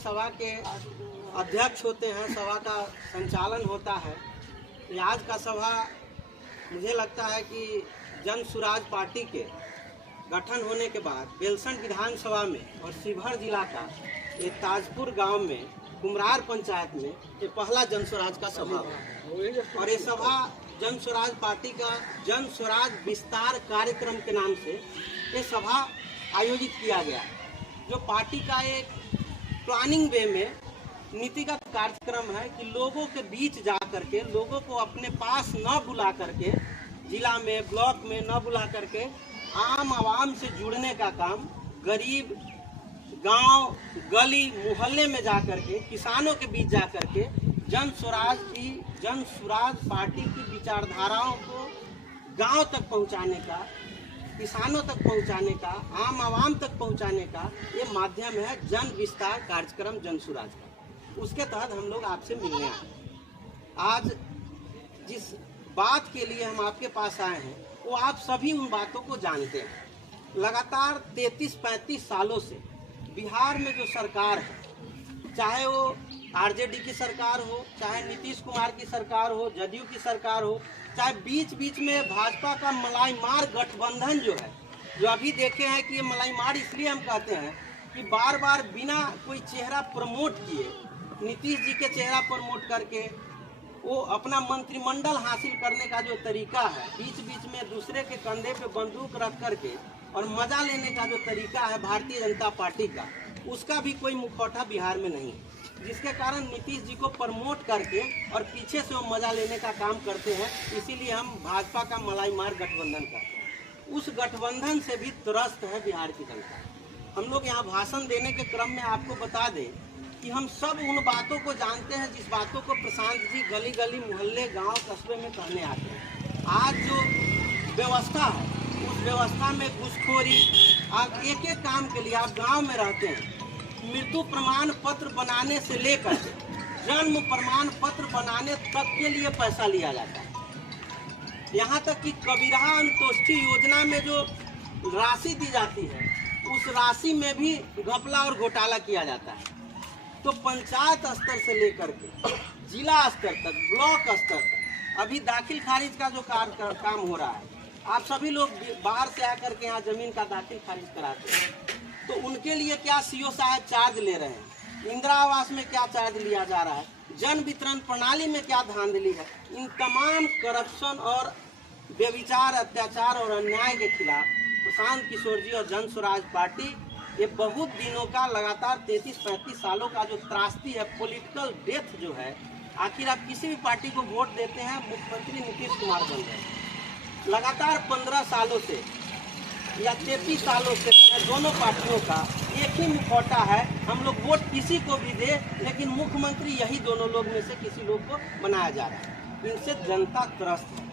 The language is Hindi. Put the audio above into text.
सभा के अध्यक्ष होते हैं, सभा का संचालन होता है। आज का सभा मुझे लगता है कि जन सुराज पार्टी के गठन होने के बाद बेलसंड विधानसभा में और शिवहर जिला का ये ताजपुर गांव में कुमरार पंचायत में ये पहला जन स्वराज का सभा हुआ। और ये सभा जन स्वराज पार्टी का जन स्वराज विस्तार कार्यक्रम के नाम से ये सभा आयोजित किया गया, जो पार्टी का एक प्लानिंग वे में नीतिगत कार्यक्रम है कि लोगों के बीच जा करके, लोगों को अपने पास न बुला करके, जिला में ब्लॉक में न बुला करके आम आवाम से जुड़ने का काम, गरीब गांव गली मोहल्ले में जा करके, किसानों के बीच जा करके जन स्वराज पार्टी की विचारधाराओं को गांव तक पहुंचाने का, किसानों तक पहुंचाने का, आम आवाम तक पहुंचाने का ये माध्यम है जन विस्तार कार्यक्रम जन स्वराज का। उसके तहत हम लोग आपसे मिलने आए। आज जिस बात के लिए हम आपके पास आए हैं वो आप सभी उन बातों को जानते हैं। लगातार 33-35 सालों से बिहार में जो सरकार है, चाहे वो आरजेडी की सरकार हो, चाहे नीतीश कुमार की सरकार हो, जदयू की सरकार हो, चाहे बीच बीच में भाजपा का मलाई मार गठबंधन जो है, जो अभी देखे हैं कि ये मलाई मार इसलिए हम कहते हैं कि बार बार बिना कोई चेहरा प्रमोट किए, नीतीश जी के चेहरा प्रमोट करके वो अपना मंत्रिमंडल हासिल करने का जो तरीका है, बीच बीच में दूसरे के कंधे पे बंदूक रख करके और मजा लेने का जो तरीका है भारतीय जनता पार्टी का, उसका भी कोई मुखौटा बिहार में नहीं है, जिसके कारण नीतीश जी को प्रमोट करके और पीछे से वो मजा लेने का काम करते हैं। इसीलिए हम भाजपा का मलाई मार गठबंधन करते हैं। उस गठबंधन से भी त्रस्त है बिहार की जनता। हम लोग यहाँ भाषण देने के क्रम में आपको बता दें कि हम सब उन बातों को जानते हैं जिस बातों को प्रशांत जी गली गली मोहल्ले गांव कस्बे में कहने आते हैं। आज जो व्यवस्था है उस व्यवस्था में घूसखोरी, आप एक एक काम के लिए आप गांव में रहते हैं, मृत्यु प्रमाण पत्र बनाने से लेकर जन्म प्रमाण पत्र बनाने तक के लिए पैसा लिया जाता है। यहाँ तक कि कबीरहा अंत्योष्टि योजना में जो राशि दी जाती है उस राशि में भी घपला और घोटाला किया जाता है। तो पंचायत स्तर से लेकर के जिला स्तर तक, ब्लॉक स्तर तक अभी दाखिल खारिज का जो काम हो रहा है, आप सभी लोग बाहर से आकर के यहाँ जमीन का दाखिल खारिज कराते हैं, तो उनके लिए क्या सीओ साहब चार्ज ले रहे हैं, इंदिरा आवास में क्या चार्ज लिया जा रहा है, जन वितरण प्रणाली में क्या धांधली है। इन तमाम करप्शन और व्यभिचार, अत्याचार और अन्याय के खिलाफ प्रशांत किशोर जी और जन स्वराज पार्टी ये बहुत दिनों का लगातार 33-35 सालों का जो त्रासदी है, पॉलिटिकल डेथ जो है, आखिर आप किसी भी पार्टी को वोट देते हैं, मुख्यमंत्री नीतीश कुमार बन रहे हैं। लगातार 15 सालों से या 33 सालों से दोनों पार्टियों का एक ही मुखौटा है, हम लोग वोट किसी को भी दे, लेकिन मुख्यमंत्री यही दोनों लोग में से किसी लोग को बनाया जा रहा है। इनसे जनता त्रस्त है।